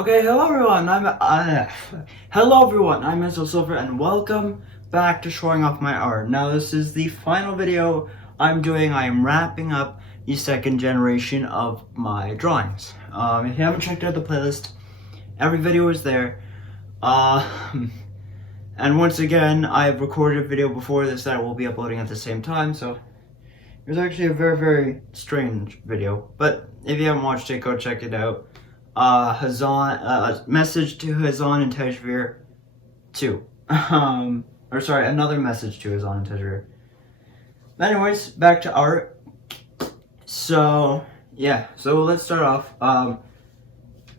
Okay, hello everyone. I'm Mr. Silver, and welcome back to showing off my art. Now, this is the final video I'm doing. I am wrapping up the second generation of my drawings. If you haven't checked out the playlist, every video is there. And once again, I've recorded a video before this that I will be uploading at the same time. So it was actually a very strange video. But if you haven't watched it, go check it out. Message to Hazan and Tejveer 2. Another message to Hazan and Tejveer. Anyways, back to art. So let's start off.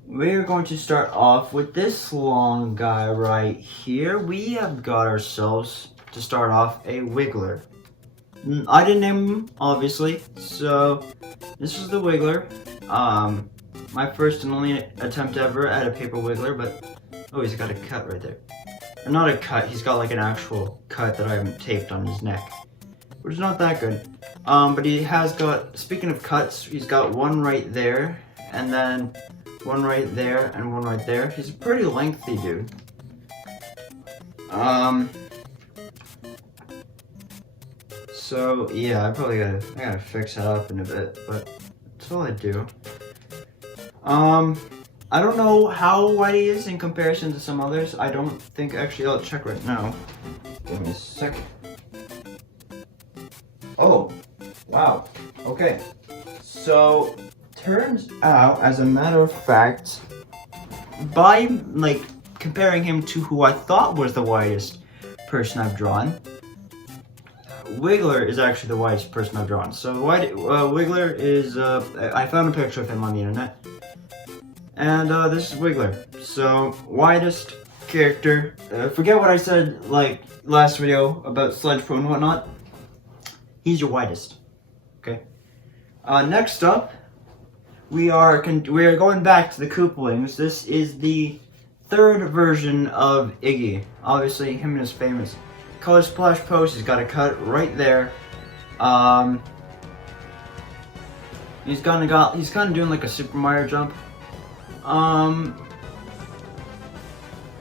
We're going to start off with this long guy right here. We have got ourselves, to start off, a Wiggler. I didn't name him, obviously, so this is the Wiggler. My first and only attempt ever at a paper Wiggler, but oh, he's got a cut right there. Or not a cut, he's got like an actual cut that I haven't taped on his neck, which is not that good. But he has got, speaking of cuts, he's got one right there, and then one right there, and one right there. He's a pretty lengthy dude. So yeah, I gotta fix that up in a bit, but that's all I do. I don't know how wide he is in comparison to some others. I don't think, actually, I'll check right now. Give me a second. Oh, wow. Okay. So, turns out, as a matter of fact, by, comparing him to who I thought was the widest person I've drawn, Wiggler is actually the widest person I've drawn. So, Wiggler is, I found a picture of him on the internet. And this is Wiggler. So, widest character. Forget what I said last video about Sledge Pro and whatnot. He's your widest. Okay. Next up, we are going back to the Koopalings. This is the third version of Iggy. Obviously, him and his famous color splash pose. He's got a cut right there. He's kind of doing like a Super Mario jump.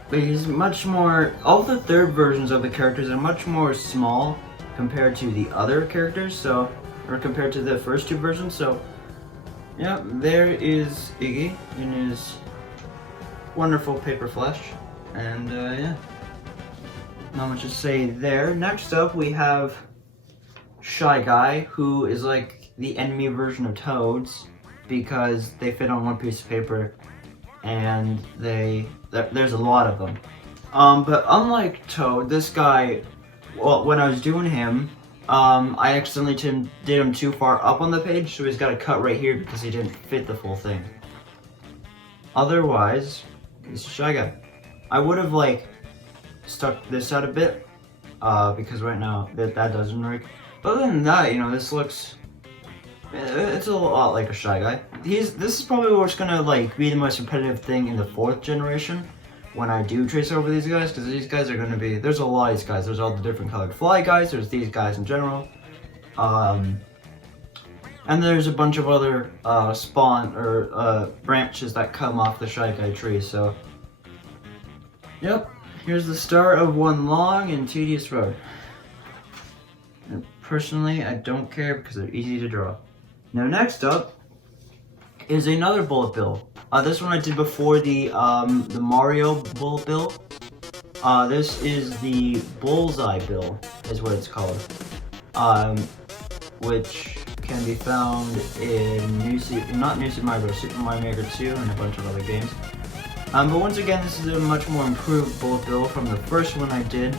But he's much more, all the third versions of the characters are much more small compared to the other characters, or compared to the first two versions, so, yeah, there is Iggy in his wonderful paper flesh, and, yeah, not much to say there. Next up, we have Shy Guy, who is like the enemy version of Toads, because they fit on one piece of paper, and there's a lot of them. But unlike Toad, this guy, well, when I was doing him, I accidentally did him too far up on the page, so he's got a cut right here because he didn't fit the full thing. Otherwise, he's a Shy Guy. I would have stuck this out a bit, because right now that doesn't work. But other than that, this looks, it's a lot like a Shy Guy. This is probably what's gonna be the most repetitive thing in the fourth generation when I do trace over these guys, because these guys are gonna be, there's a lot of these guys. There's all the different colored fly guys, there's these guys in general, and there's a bunch of other branches that come off the Shy Guy tree. So yep, here's the start of one long and tedious road. And personally, I don't care because they're easy to draw. Now, next up is another bullet bill. This one I did before the Mario bullet bill. This is the Bullseye bill, is what it's called, which can be found in Super Mario Maker 2 and a bunch of other games. But once again, this is a much more improved bullet bill from the first one I did,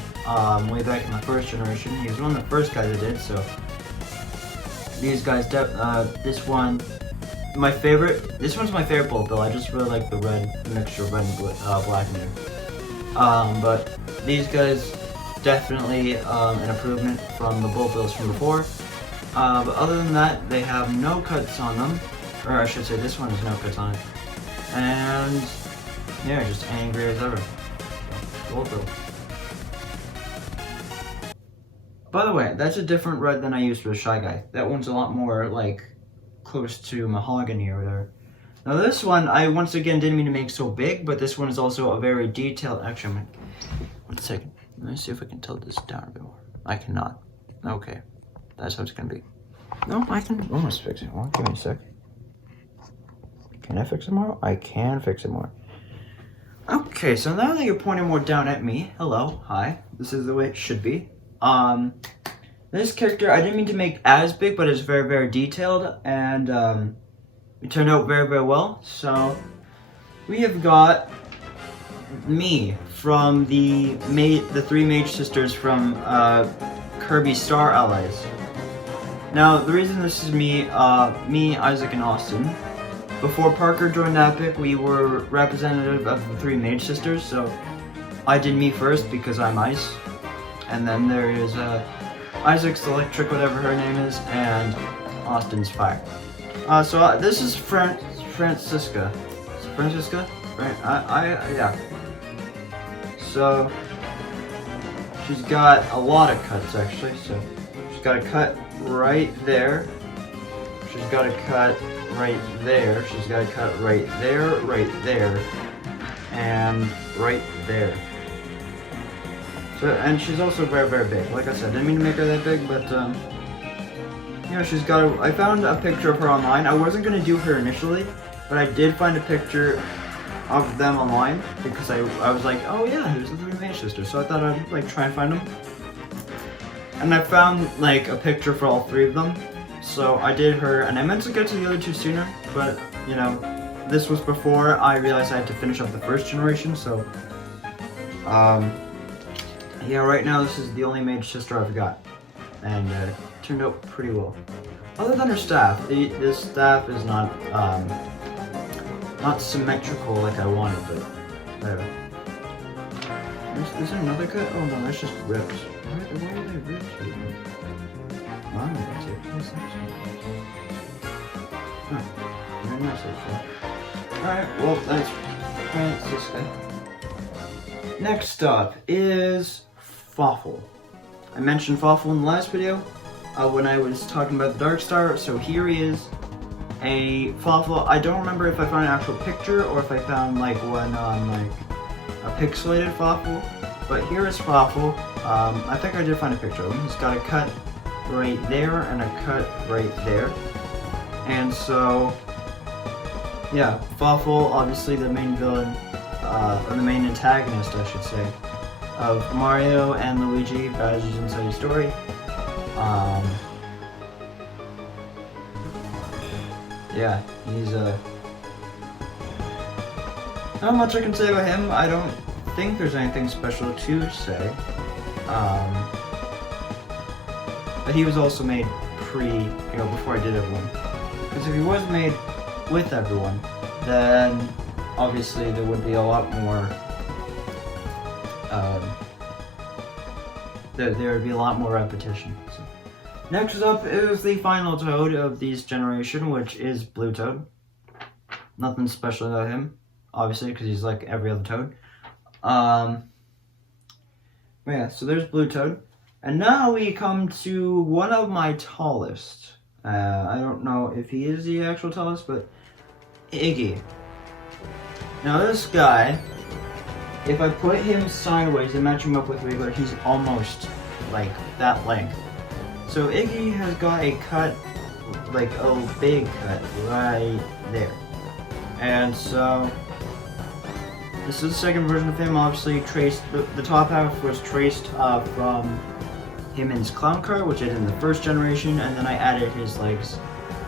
way back in the first generation. He was one of the first guys I did, so these guys, this one's my favorite bullet bill. I just really like the mixture of red and black in there. But these guys, definitely an improvement from the bullet bills from before. But other than that, they have no cuts on them, or I should say this one has no cuts on it. And yeah, just angry as ever. Bullet bill. By the way, that's a different red than I used for the Shy Guy. That one's a lot more close to mahogany or whatever. Now this one, I once again didn't mean to make so big, but this one is also a very detailed, actually, one second. Let me see if I can tilt this down a bit more. I cannot. Okay, that's how it's gonna be. No, I can almost fix it more. Give me a sec. Can I fix it more? I can fix it more. Okay, so now that you're pointing more down at me, hello, hi, this is the way it should be. This character, I didn't mean to make as big, but it's very, very detailed, and it turned out very, very well. So we have got me from the three mage sisters from Kirby Star Allies. Now the reason this is me, Isaac, and Austin. Before Parker joined Epic, we were representative of the three mage sisters. So I did me first because I'm Ice, and then there is Isaac's Electric, whatever her name is, and Austin's Fire. So this is Francisca. Francisca? Yeah. So she's got a lot of cuts actually. So she's got a cut right there. She's got a cut right there. She's got a cut right there, and right there. So, and she's also very, very big. Like I said, I didn't mean to make her that big, but you know, she's got I found a picture of her online. I wasn't going to do her initially, but I did find a picture of them online because I was like, oh yeah, here's the three mage sisters. So I thought I'd like try and find them. And I found like a picture for all three of them. So I did her, and I meant to get to the other two sooner, but you know, this was before I realized I had to finish up the first generation. So yeah, right now this is the only mage sister I've got, and it turned out pretty well. Other than her staff, this staff is not symmetrical like I wanted, but whatever. Is there another cut? Oh no, that's just rips. Why are they rips? Wow, that's it. What's that? Huh. Very nice actually. Alright, well that's Francisca. Next up is Fawful. I mentioned Fawful in the last video when I was talking about the Dark Star, so here he is. A Fawful. I don't remember if I found an actual picture or if I found like one on like a pixelated Fawful, but here is Fawful. I think I did find a picture of him. He's got a cut right there and a cut right there, and so yeah, Fawful, obviously the main villain, or the main antagonist I should say, of Mario and Luigi Bowser's Inside Story. Yeah, he's not much I can say about him. I don't think there's anything special to say. But he was also made before I did everyone. Because if he was made with everyone, then obviously there would be a lot more there would be a lot more repetition. So. Next up is the final Toad of this generation, which is Blue Toad. Nothing special about him, obviously, because he's like every other Toad. But yeah, so there's Blue Toad. And now we come to one of my tallest. I don't know if he is the actual tallest, but Iggy. Now this guy, if I put him sideways and match him up with regular, he's almost like that length. So Iggy has got a cut, like a big cut right there. And so this is the second version of him, obviously traced, the top half was traced from him in his clown car, which I did in the first generation, and then I added his legs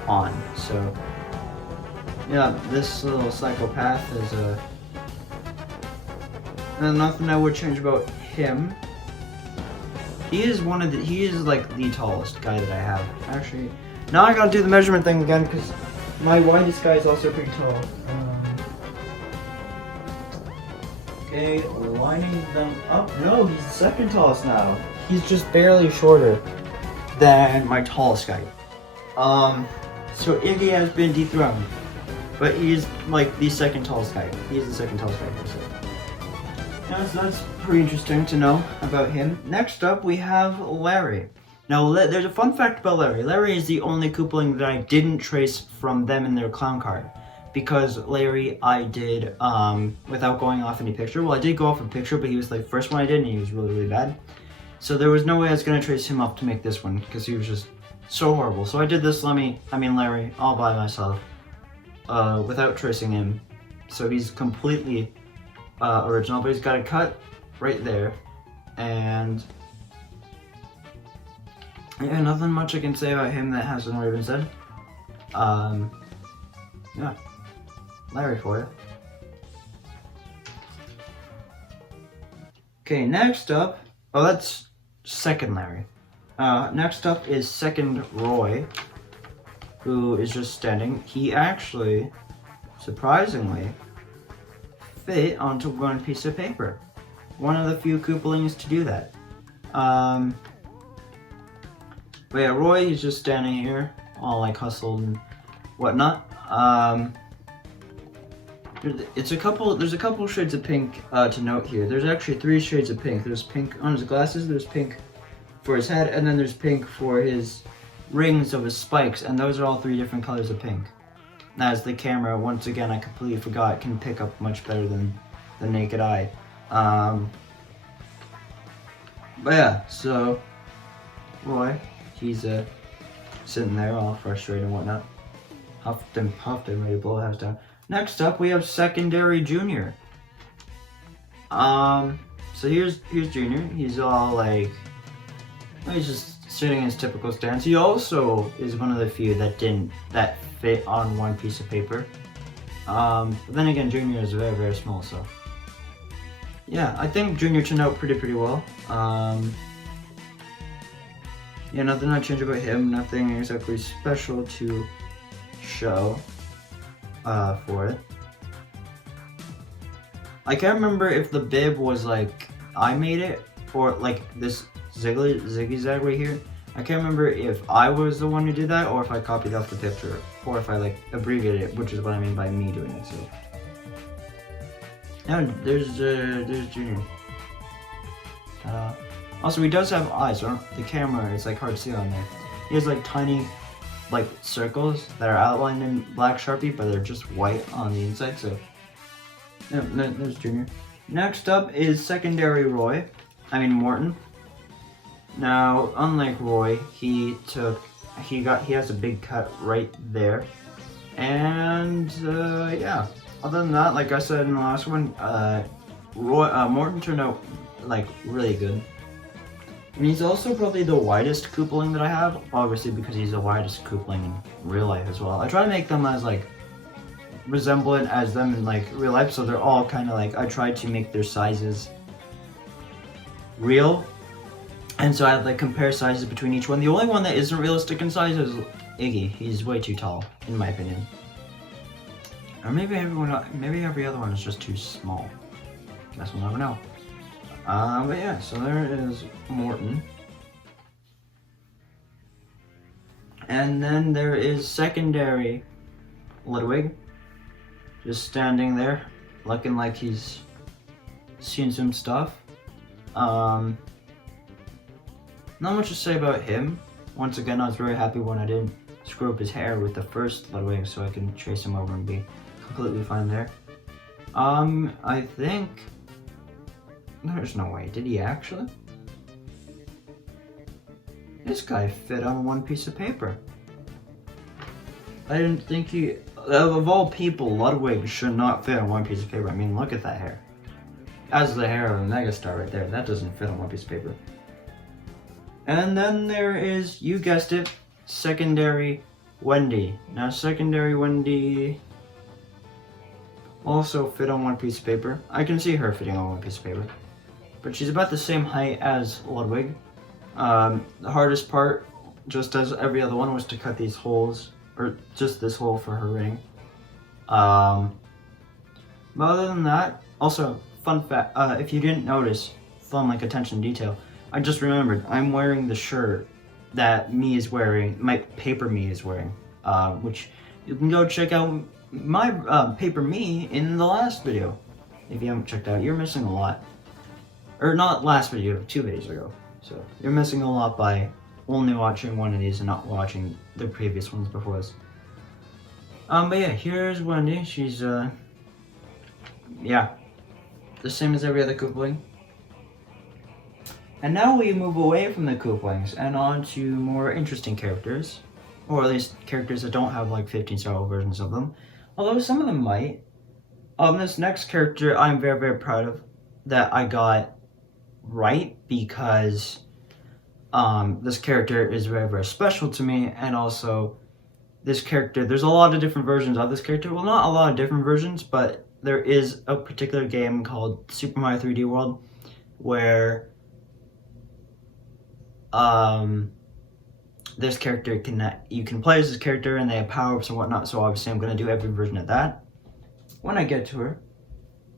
on. So yeah, this little psychopath is nothing I would change about him. He is like the tallest guy that I have. Actually, now I gotta do the measurement thing again because my widest guy is also pretty tall. Okay, lining them up. No, he's the second tallest now. He's just barely shorter than my tallest guy. So Iggy has been dethroned, but he's like the second tallest guy. He's the second tallest guy. So that's pretty interesting to know about him. Next up, we have Larry. Now, there's a fun fact about Larry. Larry is the only Koopaling that I didn't trace from them in their clown car, because Larry I did without going off any picture. Well, I did go off a picture, but he was the first one I did, and he was really, really bad. So there was no way I was going to trace him up to make this one, because he was just so horrible. So I did this Larry, all by myself, without tracing him. So he's completely original, but he's got a cut right there. And yeah, nothing much I can say about him that hasn't already been said. Yeah, Larry for you. Okay, next up, oh, that's second Larry. Next up is second Roy, who is just standing. He actually, surprisingly, fit onto one piece of paper. One of the few Koopalings to do that. But yeah, Roy, he's just standing here, all like hustled and whatnot. There's a couple shades of pink to note here. There's actually 3 shades of pink. There's pink on his glasses, there's pink for his head, and then there's pink for his rings of his spikes, and those are all 3 different colors of pink. As the camera, once again, I completely forgot, can pick up much better than the naked eye. But yeah, so Roy, he's sitting there all frustrated and whatnot. Huffed and puffed and ready to blow the house down. Next up, we have secondary Junior. So here's Junior. He's all like, he's just sitting in his typical stance. He also is one of the few that fit on one piece of paper. But then again, Junior is very, very small, so yeah, I think Junior turned out pretty well. Yeah, nothing I change about him. Nothing exactly special to show for it. I can't remember if the bib was like I made it or like this ziggy zag right here. I can't remember if I was the one who did that or if I copied off the picture or if I like abbreviated it, which is what I mean by me doing it. So now there's Junior. Also, he does have eyes. So the camera is like hard to see on there. He has like tiny like circles that are outlined in black Sharpie, but they're just white on the inside. So yeah, there's Junior. Next up is secondary Morton. Now, unlike Roy, he has a big cut right there, and yeah. Other than that, like I said in the last one, Morton turned out like really good. And he's also probably the widest Koopaling that I have, obviously because he's the widest Koopaling in real life as well. I try to make them as like resemblant as them in like real life, so they're all kind of like, I tried to make their sizes real, and so I have like compare sizes between each one. The only one that isn't realistic in size is Iggy. He's way too tall, in my opinion. Or maybe every other one is just too small. Guess we'll never know. But yeah, so there is Morton. And then there is secondary Ludwig. Just standing there, looking like he's seen some stuff. Not much to say about him. Once again, I was very happy when I didn't screw up his hair with the first Ludwig, so I can trace him over and be completely fine there. I think there's no way. Did he actually? This guy fit on one piece of paper. I didn't think he... Of all people, Ludwig should not fit on one piece of paper. I mean, look at that hair. That's the hair of a megastar right there. That doesn't fit on one piece of paper. And then there is, you guessed it, secondary Wendy. Now, secondary Wendy also fit on one piece of paper. I can see her fitting on one piece of paper. But she's about the same height as Ludwig. The hardest part, just as every other one, was to cut these holes, or just this hole for her ring. But other than that, also, fun fact, if you didn't notice, from like attention to detail, I just remembered, I'm wearing the shirt that me is wearing, my paper me is wearing, which you can go check out my paper me in the last video. If you haven't checked out, you're missing a lot. Or not last video, 2 videos ago. So you're missing a lot by only watching one of these and not watching the previous ones before this. But yeah, here's Wendy. She's yeah, the same as every other Koopling. And now we move away from the Kooplings and on to more interesting characters, or at least characters that don't have like 15 star versions of them, although some of them might. This next character I'm very, very proud of that I got right because this character is very, very special to me, and also this character, there's a lot of different versions of this character. Well, not a lot of different versions, but there is a particular game called Super Mario 3D World where this character you can play as this character and they have powers and whatnot, so obviously I'm going to do every version of that when I get to her.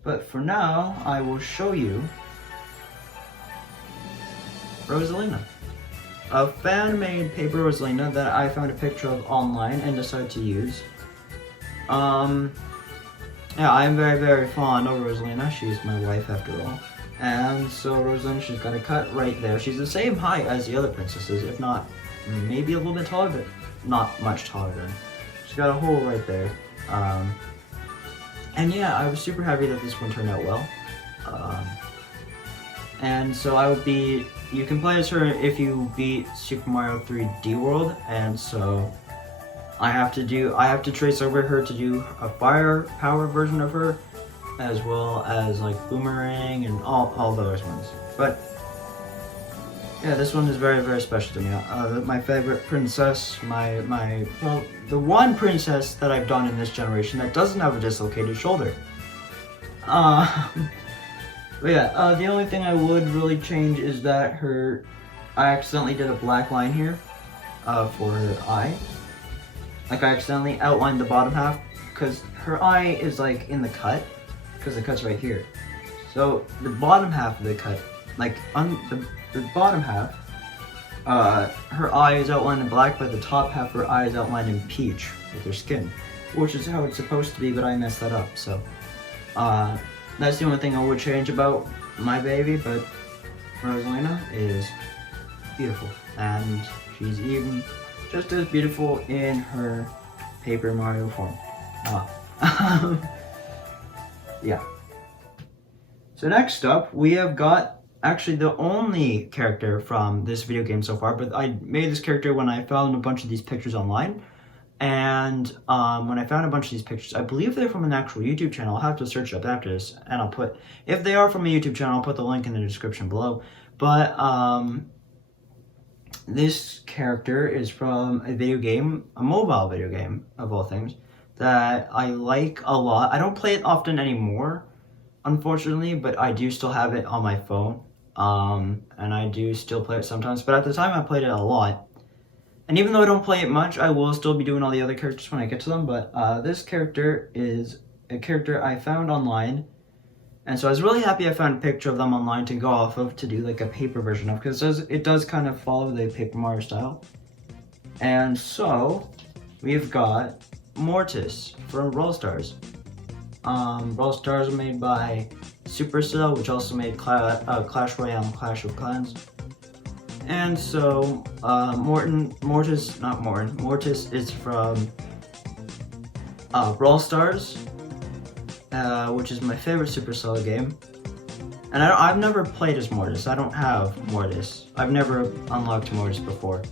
But for now, I will show you Rosalina. A fan-made paper Rosalina that I found a picture of online and decided to use. Yeah, I'm very, very fond of Rosalina. She's my wife after all. And so Rosalina, she's got a cut right there. She's the same height as the other princesses, if not maybe a little bit taller, but not much taller than. She's got a hole right there. And yeah, I was super happy that this one turned out well. And so you can play as her if you beat Super Mario 3D World, and so I have to trace over her to do a fire power version of her, as well as like boomerang and all those ones. But yeah, this one is very, very special to me. My favorite princess, well, the one princess that I've done in this generation that doesn't have a dislocated shoulder. But yeah, the only thing I would really change is that I accidentally did a black line here for her eye. Like I accidentally outlined the bottom half because her eye is like in the cut, because the cut's right here. So the bottom half of the cut, like the bottom half, her eye is outlined in black, but the top half of her eye is outlined in peach with her skin, which is how it's supposed to be, but I messed that up, so. That's the only thing I would change about my baby, but Rosalina is beautiful, and she's even just as beautiful in her Paper Mario form. Yeah. So next up, we have got actually the only character from this video game so far, but I made this character when I found a bunch of these pictures online. And when I found a bunch of these pictures, I believe they're from an actual YouTube channel. I'll have to search up after this, and if they are from a YouTube channel, I'll put the link in the description below. But this character is from a video game, a mobile video game of all things, that I like a lot. I don't play it often anymore, unfortunately, but I do still have it on my phone, and I do still play it sometimes. But at the time, I played it a lot. And even though I don't play it much, I will still be doing all the other characters when I get to them, but this character is a character I found online, and so I was really happy I found a picture of them online to go off of to do like a paper version of, because it does kind of follow the Paper Mario style. And so, we've got Mortis from Brawl Stars. Brawl Stars are made by Supercell, which also made Clash Royale and Clash of Clans. And so, Mortis is from Brawl Stars, which is my favorite Supercell game. And I've never played as Mortis. I don't have Mortis. I've never unlocked Mortis before.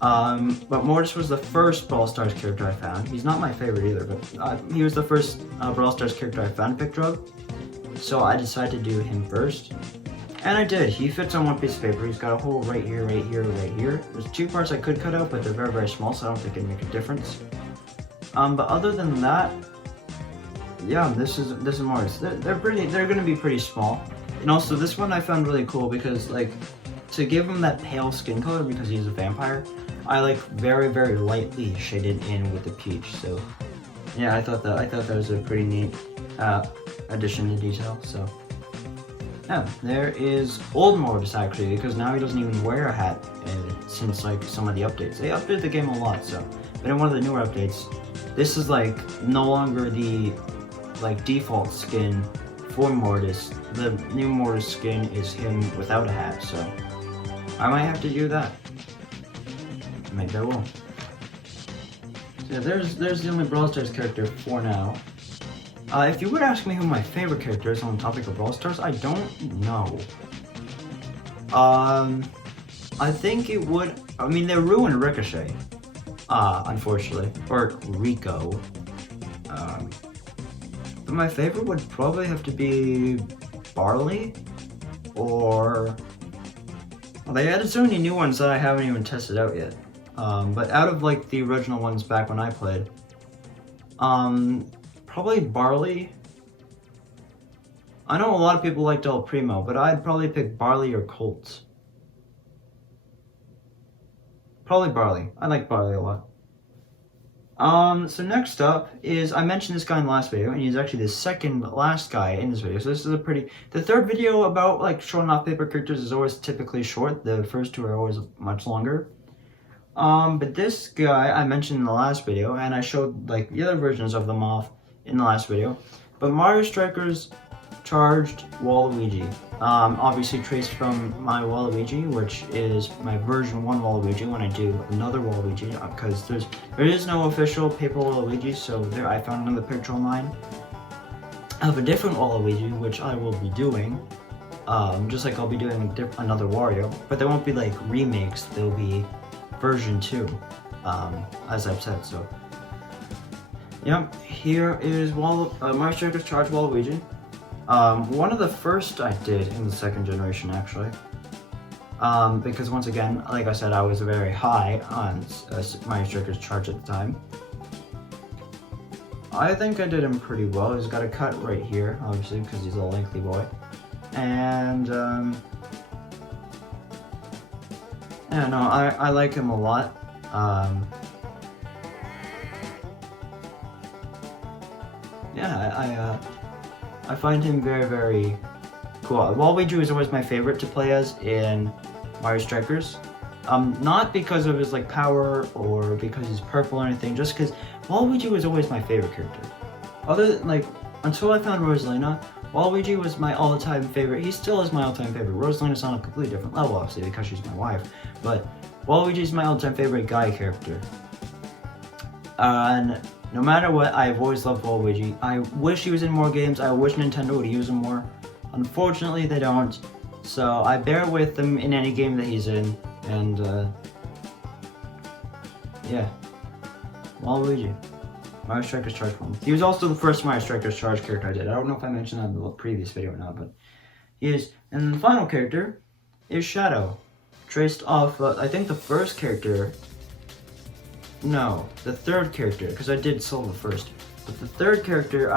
But Mortis was the first Brawl Stars character I found. He's not my favorite either, but he was the first Brawl Stars character I found a picture of. So I decided to do him first. And I did. He fits on one piece of paper. He's got a hole right here, right here, right here. There's two parts I could cut out, but they're very, very small, so I don't think it'd make a difference. But other than that, yeah, this is Mortis. They're gonna be pretty small. And also this one I found really cool because like to give him that pale skin color because he's a vampire, I like very, very lightly shaded in with the peach. So yeah, I thought that was a pretty neat addition to detail. So. Yeah, there is old Mortis actually, because now he doesn't even wear a hat since like some of the updates. They updated the game a lot, so. But in one of the newer updates, this is like no longer the like default skin for Mortis. The new Mortis skin is him without a hat, so I might have to do that. Maybe I will. So Yeah, there's the only Brawl Stars character for now. If you would ask me who my favorite character is on the topic of Brawl Stars, I don't know. I think it would. I mean, they ruined Ricochet, unfortunately, or Rico. But my favorite would probably have to be Barley, or well, they added so many new ones that I haven't even tested out yet. But out of like the original ones back when I played, probably Barley. I know a lot of people like Del Primo, but I'd probably pick Barley or Colt. Probably Barley. I like Barley a lot. So next up is, I mentioned this guy in the last video, and he's actually the second last guy in this video. So this is the third video about like showing off paper characters is always typically short. The first two are always much longer. But this guy I mentioned in the last video, and I showed like the other versions of them off in the last video. But Mario Strikers Charged Waluigi. Obviously traced from my Waluigi, which is my version 1 Waluigi when I do another Waluigi, because there is no official paper Waluigi, so there I found another picture online of a different Waluigi, which I will be doing, just like I'll be doing another Wario, but there won't be like remakes, there'll be version 2, as I've said. So yep, here is Mario Strikers Charged Waluigi. One of the first I did in the second generation, actually, because once again, like I said, I was very high on Mario Strikers Charge at the time. I think I did him pretty well. He's got a cut right here, obviously, because he's a lengthy boy, and yeah, no, I like him a lot. Yeah, I find him very, very cool. Waluigi is always my favorite to play as in Mario Strikers. Not because of his like power or because he's purple or anything, just because Waluigi was always my favorite character. Other than, like, until I found Rosalina, Waluigi was my all-time favorite. He still is my all-time favorite. Rosalina's on a completely different level, obviously, because she's my wife. But Waluigi's my all-time favorite guy character. And no matter what, I've always loved Waluigi. I wish he was in more games. I wish Nintendo would use him more. Unfortunately, they don't. So I bear with him in any game that he's in. And, yeah. Waluigi. Mario Strikers Charge one. He was also the first Mario Strikers Charge character I did. I don't know if I mentioned that in the previous video or not, but he is. And the final character is Shadow. Traced off, I think the first character... No, the third character, because I did solo first. But the third character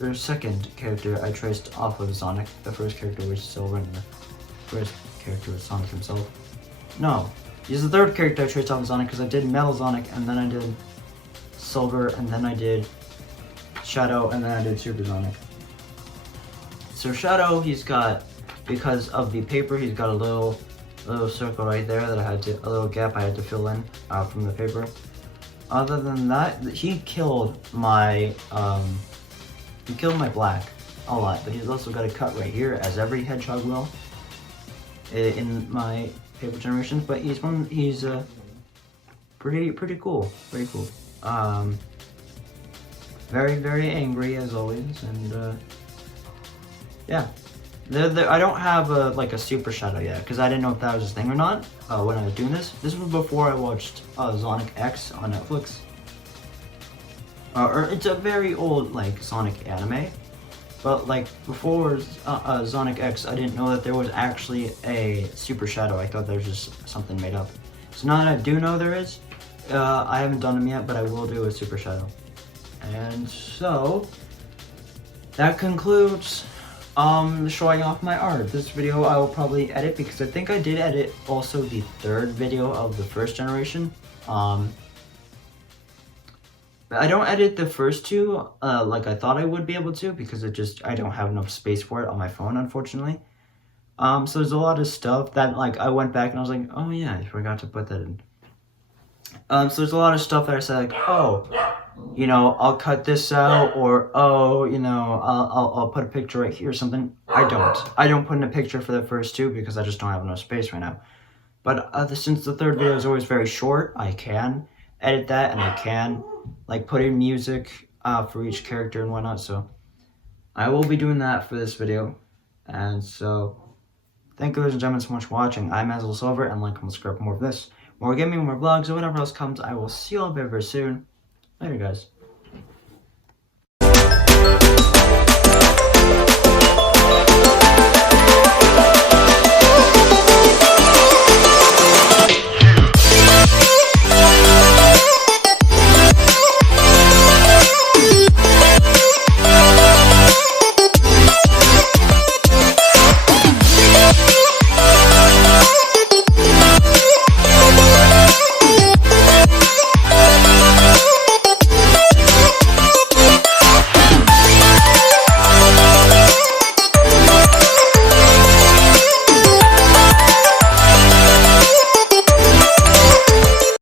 or second character I traced off of Sonic. The first character was Silver and the first character was Sonic himself. No, he's the third character I traced off of Sonic because I did Metal Sonic and then I did Silver and then I did Shadow and then I did Super Sonic. So Shadow, he's got, because of the paper, he's got a little circle right there that a little gap I had to fill in from the paper. Other than that, he killed my black a lot, but he's also got a cut right here, as every hedgehog will in my paper generations. But he's pretty cool, very, very angry as always, and yeah. I don't have a Super Shadow yet, because I didn't know if that was his thing or not when I was doing this. This was before I watched Sonic X on Netflix. Or it's a very old, like, Sonic anime. But, like, before Sonic X, I didn't know that there was actually a Super Shadow. I thought there was just something made up. So now that I do know there is, I haven't done them yet, but I will do a Super Shadow. And so, that concludes showing off my art. This video I will probably edit, because I think I did edit also the third video of the first generation. But I don't edit the first two like I thought I would be able to, because I don't have enough space for it on my phone, unfortunately. So there's a lot of stuff that, like, I went back and I was like, oh yeah, I forgot to put that in. So there's a lot of stuff that I said, like, oh, you know, I'll cut this out, or, oh, you know, I'll put a picture right here or something. I don't put in a picture for the first two because I just don't have enough space right now. But since the third video is always very short, I can. edit that, and I can like put in music for each character and whatnot. So I will be doing that for this video. And so thank you, ladies and gentlemen, so much for watching. I'm Azul Silver, and like, comment, subscribe for more of this, more gaming, more vlogs, or whatever else comes. I will see you all very, very soon. Later, guys.